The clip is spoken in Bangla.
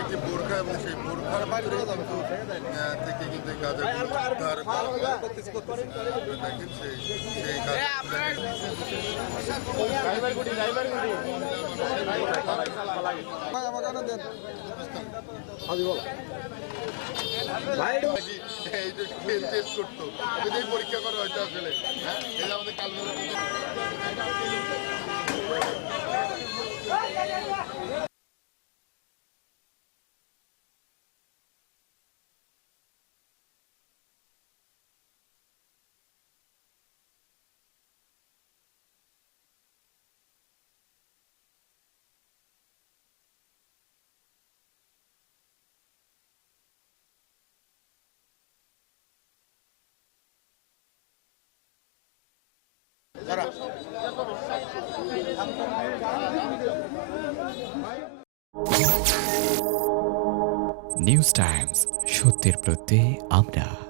একটি বোরখা এবং সেই বোরখার থেকে কিন্তু গাঁজা দেখেন সেই টেস্ট করতো পরীক্ষা করা হয়তো আসলে এটা আমাদের কালবেলা নিউজ টাইমস, সত্যের প্রত্যয়ে আমরা।